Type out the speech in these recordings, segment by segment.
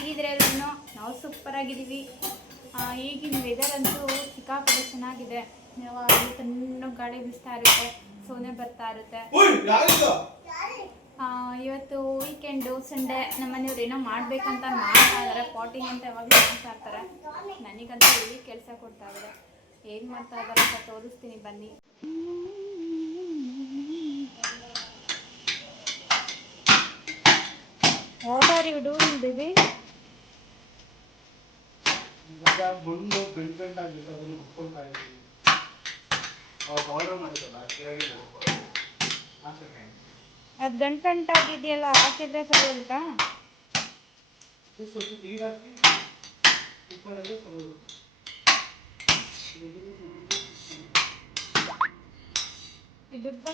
ಹೇಗಿದ್ರೆ ಎಲ್ಲರೂ ನಾವು ಸೂಪರ್ ಆಗಿದ್ದೀವಿ. ಆ, ಈಗಿನ ವೆದರ್ ಅಂತೂ ಸಿಕ್ಕಾಪಟ್ಟೆ ಚೆನ್ನಾಗಿದೆ. ಯಾವಾಗ ತಣ್ಣಗೆ ಗಾಳಿ ಬೀಸ್ತಾ ಇರುತ್ತೆ ಸೋನೆ ಬರ್ತಾ ಇರುತ್ತೆ. ಆ, ಇವತ್ತು ವೀಕೆಂಡು ಸಂಡೇ ನಮ್ಮ ಮನೆಯವ್ರು ಏನೋ ಮಾಡ್ಬೇಕಂತ ಮಾಡ್ತಾ ಇದ್ದಾರೆ ಪಾಟಿಂಗ್ ಅಂತ ಯಾವಾಗಲೂ ಮಾಡ್ತಾ ಇರ್ತಾರೆ. ನನಗಂತೂ ಹೇಳಿ ಕೆಲಸ ಕೊಡ್ತಾ ಇದ್ದಾರೆ ಹೇಗೆ ಮಾಡ್ತಾ ಇದ್ದಾರೆ ಅಂತ ತೋರಿಸ್ತೀನಿ ಬನ್ನಿ. What are you doing baby ಅದನ್ನು ಕುತ್ಕೊಳ್ತಾ ಆರ್ಡರ್ ಮಾಡಿದ್ದಲ್ಲ ಅದು ಗಂಟು ಗಂಟಾಗಿದೆಯಲ್ಲ ಹಾಕಿದ್ರೆ ಸರಿ ಉಂಟಾ? ಇದು ಸ್ವಲ್ಪ ನೀರು ಹಾಕಿ ಕುಕ್ಕರಲ್ಲಿ ಸ್ವಲ್ಪ ಇದು ದುಡ್ಡು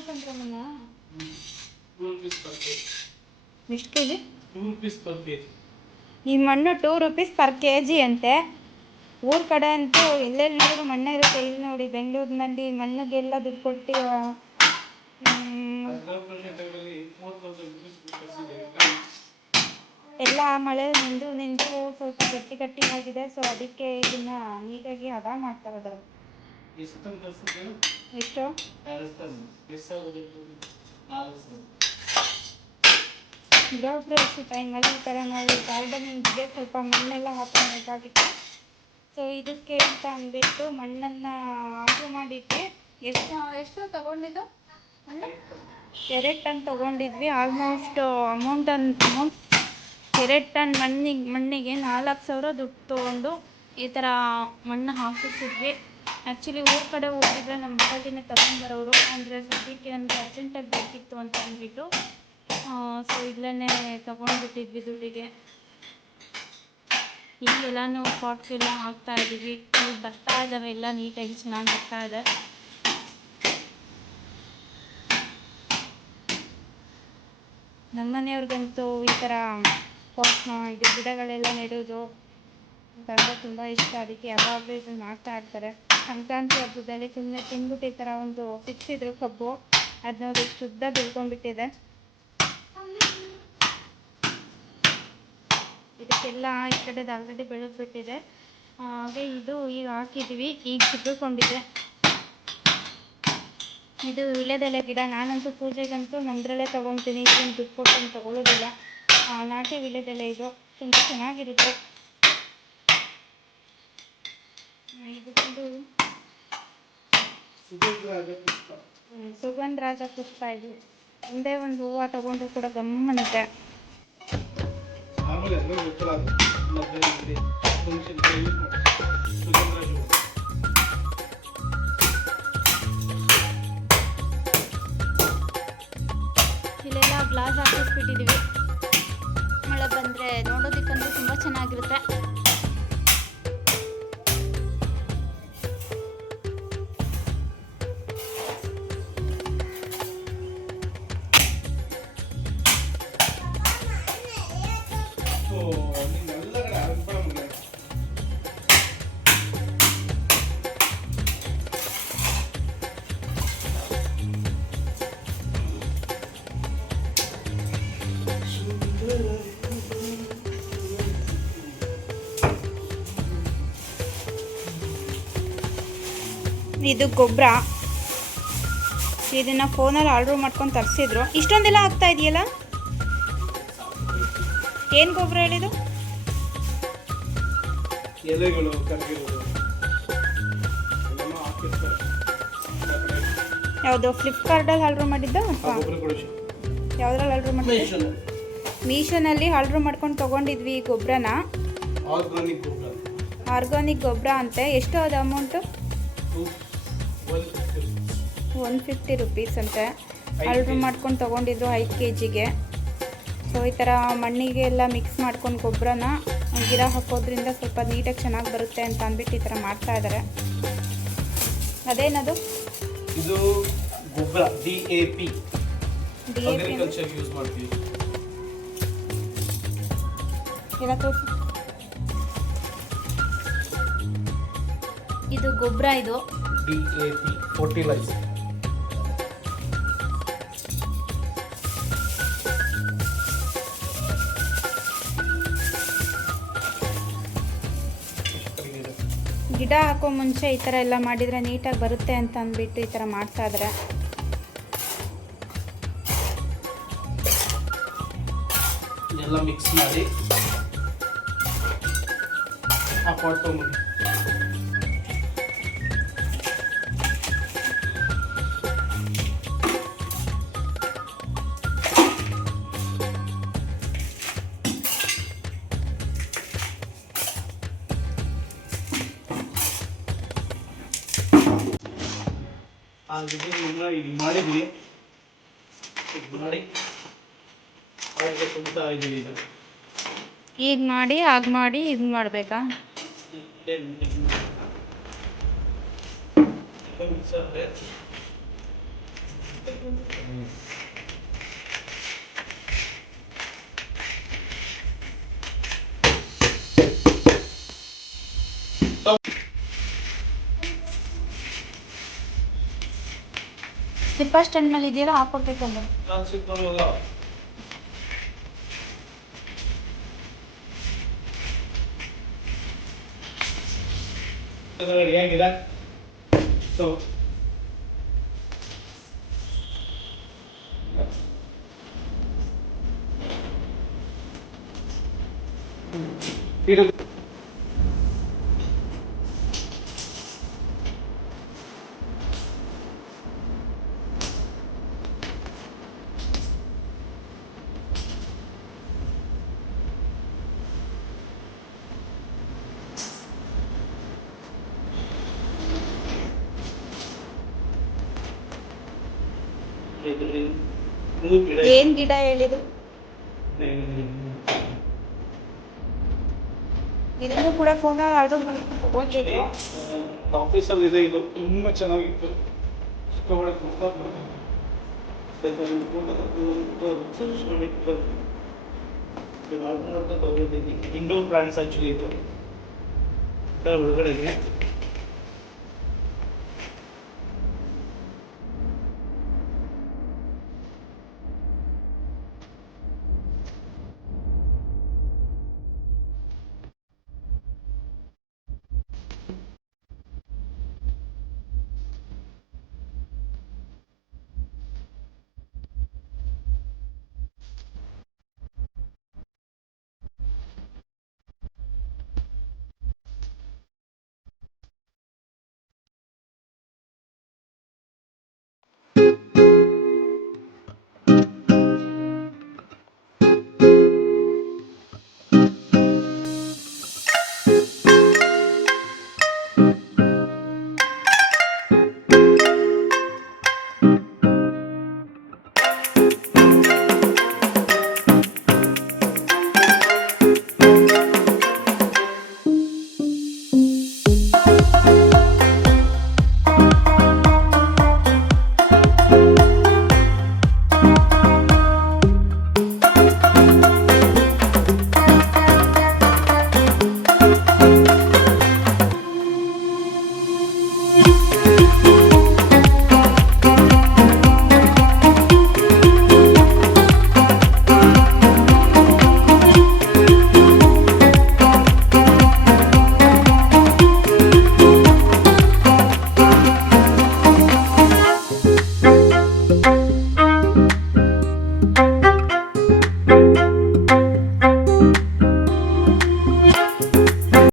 two rupees per K G ಎಷ್ಟು K G two rupees per K G ಈ ಮಣ್ಣು two rupees per K G ಅಂತೆ. ಊರ ಕಡೆ ಅಂತೂ ಎಲ್ಲೆಲ್ಲಿ ನೋಡಿದ್ರು ಮಣ್ಣೇ ಇರುತ್ತೆ. ಇಲ್ಲಿ ನೋಡಿ ಬೆಂಗಳೂರಿನಲ್ಲಿ ಮಣ್ಣಿಗೆಲ್ಲ ದುಡ್ಡು ಕೊಟ್ಟು ಎಲ್ಲ ಮಳೆ ನಿಂದು ನಿಂತು ಸ್ವಲ್ಪ ಗಟ್ಟಿ ಗಟ್ಟಿ ಆಗಿದೆ. ಸೊ ಅದಕ್ಕೆ ಇದನ್ನ ನೀಟಾಗಿ ಹದ ಮಾಡ್ತಾ ಇದ್ದಾರೆ ಎಷ್ಟು? ಸಾವಿರ ಗೃಹಪ್ರವೇಶ ಟೈಮಲ್ಲಿ ಈ ಥರ ನಾವು ಗಾರ್ಡನಿಂಗ್ಗೆ ಸ್ವಲ್ಪ ಮಣ್ಣೆಲ್ಲ ಹಾಕೊಬೇಕಾಗಿತ್ತು ಸೊ ಇದಕ್ಕೆ ಅಂತ ಅಂದ್ಬಿಟ್ಟು ಮಣ್ಣನ್ನು ಆರ್ಡ್ರ್ ಮಾಡಿದ್ವಿ. ಎಷ್ಟು ಎಷ್ಟು ತಗೊಂಡಿದ್ದು? ಮಣ್ಣು? ಎರಡು ಟನ್ ತೊಗೊಂಡಿದ್ವಿ. ಆಲ್ಮೋಸ್ಟ್ ಅಮೌಂಟ್ ಅಮೌಂಟ್ ಎರಡು ಟನ್ ಮಣ್ಣಿಗೆ ಮಣ್ಣಿಗೆ ನಾಲ್ಕು ಸಾವಿರ ದುಡ್ಡು ತೊಗೊಂಡು ಈ ಥರ ಮಣ್ಣು ಹಾಕಿಸಿದ್ವಿ. ಆ್ಯಕ್ಚುಲಿ ಊರ ಕಡೆ ಹೋಗಿದ್ರೆ ನಮ್ಮ ಮನೆಯಲ್ಲಿನೇ ತಗೊಂಡ್ಬರೋರು ಅಂದರೆ ಸದ್ಯಕ್ಕೆ ನನಗೆ ಅರ್ಜೆಂಟಾಗಿ ಬೇಕಿತ್ತು ಅಂತ ಅಂದ್ಬಿಟ್ಟು ಸೊ ಇಲ್ಲೇ ತೊಗೊಂಡ್ಬಿಟ್ಟಿದ್ವಿ ದುಡ್ಡಿಗೆ. ಈಗೆಲ್ಲನೂ ಎಲ್ಲ ಹಾಕ್ತಾ ಇದ್ದೀವಿ. ಇವು ಬರ್ತಾ ಇದ್ದಾವೆ ಎಲ್ಲ ನೀಟಾಗಿ ಚೆನ್ನಾಗಿ ಬರ್ತಾ ಇದೆ. ನಮ್ಮ ಮನೆಯವ್ರಿಗಂತೂ ಈ ಥರ ಪಾಟ್ಸ್ನ ಇದು ಗಿಡಗಳೆಲ್ಲ ನೆಡೋದು ಅಂತಂದರೆ ತುಂಬ ಇಷ್ಟ. ಅದಕ್ಕೆ ಯಾವಾಗಲೂ ಇದನ್ನು ಮಾಡ್ತಾ ಇರ್ತಾರೆ. ಸಂಕ್ರಾಂತಿ ಹಬ್ಬದಲ್ಲಿ ಸುಮ್ಮನೆ ತಿಂದ್ಬಿಟ್ಟು ಈ ಥರ ಒಂದು ಸಿಕ್ಕಿಸಿದ್ರು ಕಬ್ಬು. ಅದನ್ನ ಶುದ್ಧ ಬೆಳ್ಕೊಂಡ್ಬಿಟ್ಟಿದೆ. ಇದಕ್ಕೆಲ್ಲ ಈ ಕಡೆದು ಆಲ್ರೆಡಿ ಬೆಳೆದ್ಬಿಟ್ಟಿದೆ. ಹಾಗೆ ಇದು ಈಗ ಹಾಕಿದ್ದೀವಿ. ಈಗ ಚಿಗುರ್ಕೊಂಡಿದೆ ಇದು ವೀಳ್ಯದೆಲೆ ಗಿಡ. ನಾನಂತೂ ಪೂಜೆಗಂತೂ ನಮ್ಮದ್ರಲ್ಲೇ ತೊಗೊತೀನಿ. ಇದನ್ನು ದುಡ್ಡು ಕೊಟ್ಟು ತೊಗೊಳ್ಳೋದಿಲ್ಲ ನಾಟಿ ವೀಳ್ಯದೆಲೆ ಇದು. ತುಂಬ ಚೆನ್ನಾಗಿರುತ್ತೆ. ಇದು ಬಂದು ಸುಗಂಧರಾಜ ಪುಷ್ಪ. ಇದು. ಒಂದೇ ಒಂದು ಹೂವು ತಗೊಂಡ್ರು ಕೂಡ ಗಮ್ಮನುತ್ತೆ ಇಲ್ಲೆಲ್ಲ ಗ್ಲಾಸ್ ಹಾಕಿಸ್ಬಿಟ್ಟಿದ್ದೀವಿ ಇದು ಗೊಬ್ಬರ. ಇದನ್ನ ಫೋನಲ್ಲಿ ಆರ್ಡ್ರ್ ಮಾಡ್ಕೊಂಡು ತರಿಸಿದ್ರು. ಇಷ್ಟೊಂದೆಲ್ಲ ಆಗ್ತಾ ಇದೆಯಲ್ಲ? ಏನು ಗೊಬ್ಬರ ಹೇಳಿದು ಎಲೆಗಳು ಯಾವುದು ಫ್ಲಿಪ್ಕಾರ್ಟಲ್ಲಿ ಆರ್ಡ್ರ್ ಮಾಡಿದ್ದ? ಯಾವುದ್ರಲ್ಲಿ ಆರ್ಡ್ರ್ ಮಾಡಿದ್ದೆ? ಮೀಶೋನಲ್ಲಿ ಆರ್ಡ್ರ್ ಮಾಡ್ಕೊಂಡು ತೊಗೊಂಡಿದ್ವಿ ಈ ಗೊಬ್ಬರನ. ಆರ್ಗಾನಿಕ್ ಗೊಬ್ಬರ. ಆರ್ಗಾನಿಕ್ ಗೊಬ್ಬರ ಅಂತೆ. ಎಷ್ಟು ಅದು ಅಮೌಂಟು ಒನ್ ಫಿಫ್ಟಿ ರುಪೀಸ್ ಅಂತೆ. ಆರ್ಡ್ರ್ ಮಾಡ್ಕೊಂಡು ತೊಗೊಂಡಿದ್ದು ಐದು ಕೆ ಜಿಗೆ ಸೊ ಈ ಥರ ಮಣ್ಣಿಗೆ ಎಲ್ಲ ಮಿಕ್ಸ್ ಮಾಡ್ಕೊಂಡು ಗೊಬ್ಬರನ ಗಿಡ ಹಾಕೋದ್ರಿಂದ ಸ್ವಲ್ಪ ನೀಟಾಗಿ ಚೆನ್ನಾಗಿ ಬರುತ್ತೆ ಅಂತ ಅಂದ್ಬಿಟ್ಟು ಈ ಥರ ಮಾಡ್ತಾ ಇದ್ದಾರೆ ಅದೇನದು? ಇದು ಗೊಬ್ಬರ D A P. Agriculture use ಮಾಡ್ತೀವಿ. ಎಲ್ಲ ತೋರಿಸು. ಇದು ಗೊಬ್ಬರ ಇದು. ಡಿ ಎ ಫರ್ಟಿಲೈಸರ್ ಗಿಡ ಹಾಕೋ ಮುಂಚೆ ಈ ಥರ ಎಲ್ಲ ಮಾಡಿದರೆ ನೀಟಾಗಿ ಬರುತ್ತೆ ಅಂತ ಅಂದ್ಬಿಟ್ಟು ಈ ಥರ ಮಾಡ್ತಾ ಇದ್ದಾರೆ. ಎಲ್ಲ ಮಿಕ್ಸ್ ಮಾಡಿ ಆ ಪಾಟ್ ತೊಗೊಂಡು ಈಗ ಮಾಡಿದ್ವಿ ಮಾಡಿ. ತುಂಬ್ತಾ ಈಗ. ಮಾಡಿ ಆಗ ಮಾಡಿ ಇದು ಮಾಡಬೇಕಾ? ಸ್ಟ್ಯಾಂಡ್ ಮೇಲೆ ಇದೆಯಲ್ಲ ಹಾಕೊಡ್ಬೇಕಲ್ಲ ಹೇಗಿದೆ ಸೊ ಇದು ಇದು ಇದು ಗಿಡ ಏನು ಗಿಡ ಹೇಳಿದು ಇದನ್ನು ಕೂಡ ಫೋನ್ ಓದ್ಬೇಕು. ಆಫೀಸಲ್ಲಿ ಇದೆ ಇದು ತುಂಬ ಚೆನ್ನಾಗಿತ್ತು. ಇಂಡೋರ್ ಪ್ಲಾಂಟ್ಸ್ ಆಕ್ಚುಲಿ ಇದು. ಒಳಗಡೆಗೆ